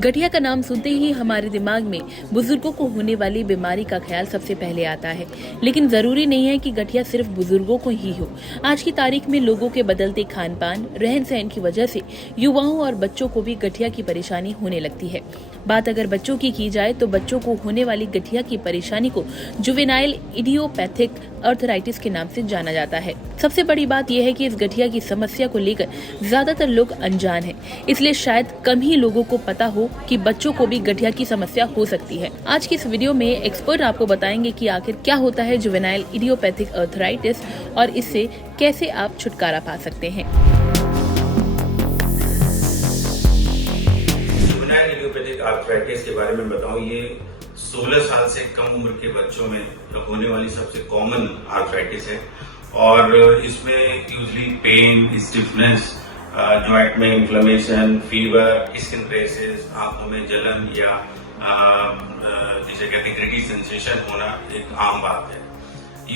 गठिया का नाम सुनते ही हमारे दिमाग में बुजुर्गों को होने वाली बीमारी का ख्याल सबसे पहले आता है, लेकिन जरूरी नहीं है कि गठिया सिर्फ बुजुर्गों को ही हो। आज की तारीख में लोगों के बदलते खान पान, रहन सहन की वजह से युवाओं और बच्चों को भी गठिया की परेशानी होने लगती है। बात अगर बच्चों की जाए तो बच्चों को होने वाली गठिया की परेशानी को जुवेनाइल इडियोपैथिक अर्थराइटिस के नाम से जाना जाता है। सबसे बड़ी बात यह है कि इस गठिया की समस्या को लेकर ज्यादातर लोग अनजान हैं, इसलिए शायद कम ही लोगों को पता हो कि बच्चों को भी गठिया की समस्या हो सकती है। आज की इस वीडियो में एक्सपर्ट आपको बताएंगे कि आखिर क्या होता है जुवेनाइल इडियोपैथिक अर्थराइटिस और इससे कैसे आप छुटकारा पा सकते हैं। जुवेनाइल इडियोपैथिक आर्थराइटिस के बारे में बताऊं, ये 16 साल से कम उम्र के बच्चों में होने वाली सबसे कॉमन आर्थराइटिस है और इसमें यूजली पेन, स्टिफनेस, जॉइंट में इन्फ्लेमेशन, फीवर, स्किन रेसेस, आंखों में जलन या जिसे कहते हैं ग्रिटी सेंसेशन होना एक आम बात है।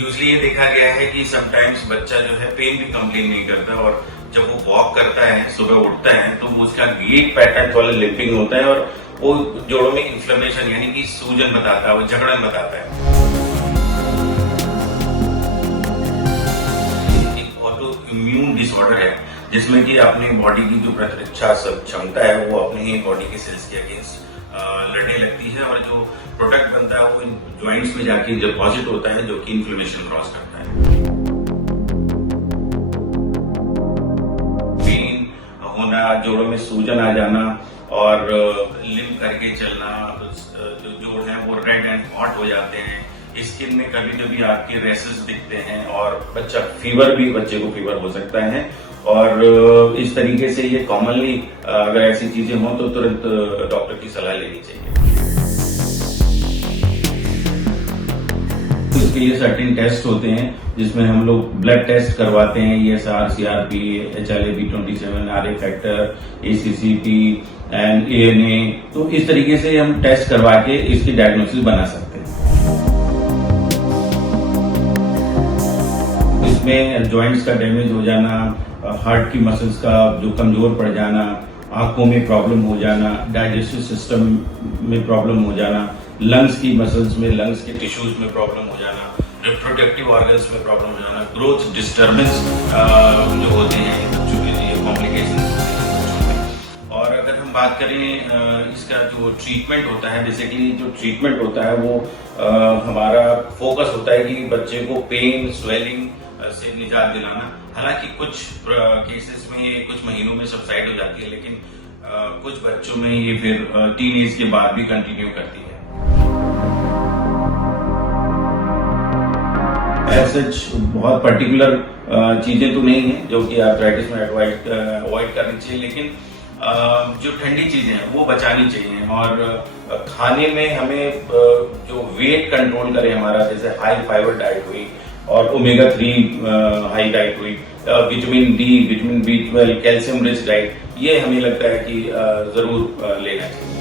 यूजली ये देखा गया है कि समटाइम्स बच्चा जो है पेन भी कंप्लेन नहीं करता और जब वो वॉक करता है, सुबह उठता है तो वो उसका गीट पैटर्न वाला लिम्पिंग होता है और वो जोड़ों में इन्फ्लेमेशन यानी कि सूजन बताता है, वो जकड़न बताता है। एक ऑटो इम्यून डिसऑर्डर है जिसमें कि अपनी बॉडी की जो प्रतिरक्षा क्षमता है वो अपने ही बॉडी के सेल्स के अगेंस्ट लड़ने लगती है और जो प्रोडक्ट बनता है वो इन ज्वाइंट्स में जाके डिपॉजिट होता है जो कि इन्फ्लेमेशन क्रॉस करता है। पेन होना, जोड़ों में सूजन आ जाना और लिम्प करके चलना, जो जोड़ है वो रेड एंड हॉट हो जाते हैं, स्किन में कभी कभी आपके रेसेस दिखते हैं और बच्चे को फीवर हो सकता है और इस तरीके से ये कॉमनली अगर ऐसी चीजें हों तो तुरंत डॉक्टर की सलाह लेनी चाहिए। इसके लिए सर्टेन टेस्ट होते हैं जिसमें हम लोग ब्लड टेस्ट करवाते हैं, ESR, CRP, HLA-B27, RA factor, ACCP and ANA। तो इस तरीके से हम टेस्ट करवा के इसकी डायग्नोसिस बना सकते हैं। इसमें जॉइंट्स का डैमेज हो जाना, हार्ट की मसल्स का जो कमजोर पड़ जाना, आंखों में प्रॉब्लम हो जाना, डाइजेस्टिव सिस्टम में प्रॉब्लम हो जाना, लंग्स की मसल्स में, लंग्स के टिश्यूज में प्रॉब्लम हो जाना, रिप्रोडक्टिव ऑर्गन्स में प्रॉब्लम हो जाना, ग्रोथ डिस्टर्बेंस जो होते हैं बच्चों के लिए कॉम्प्लिकेशन होते हैं। और अगर हम बात करें इसका जो ट्रीटमेंट होता है, बेसिकली जो ट्रीटमेंट होता है वो हमारा फोकस होता है कि बच्चे को पेन, स्वेलिंग से निजात दिलाना। हालांकि कुछ केसेस में कुछ महीनों में सबसाइड हो जाती है, लेकिन कुछ बच्चों में ये फिर टीन एज के बाद भी कंटिन्यू करती है। सच बहुत पर्टिकुलर चीजें तो नहीं है जो कि आर्थराइटिस में अवॉइड करनी चाहिए, लेकिन जो ठंडी चीजें हैं वो बचानी चाहिए और खाने में हमें जो वेट कंट्रोल करे हमारा, जैसे हाई फाइबर डाइट हुई और ओमेगा 3 हाई डाइट हुई, vitamin D, vitamin B12, calcium rich diet, ये हमें लगता है कि जरूर लेना चाहिए।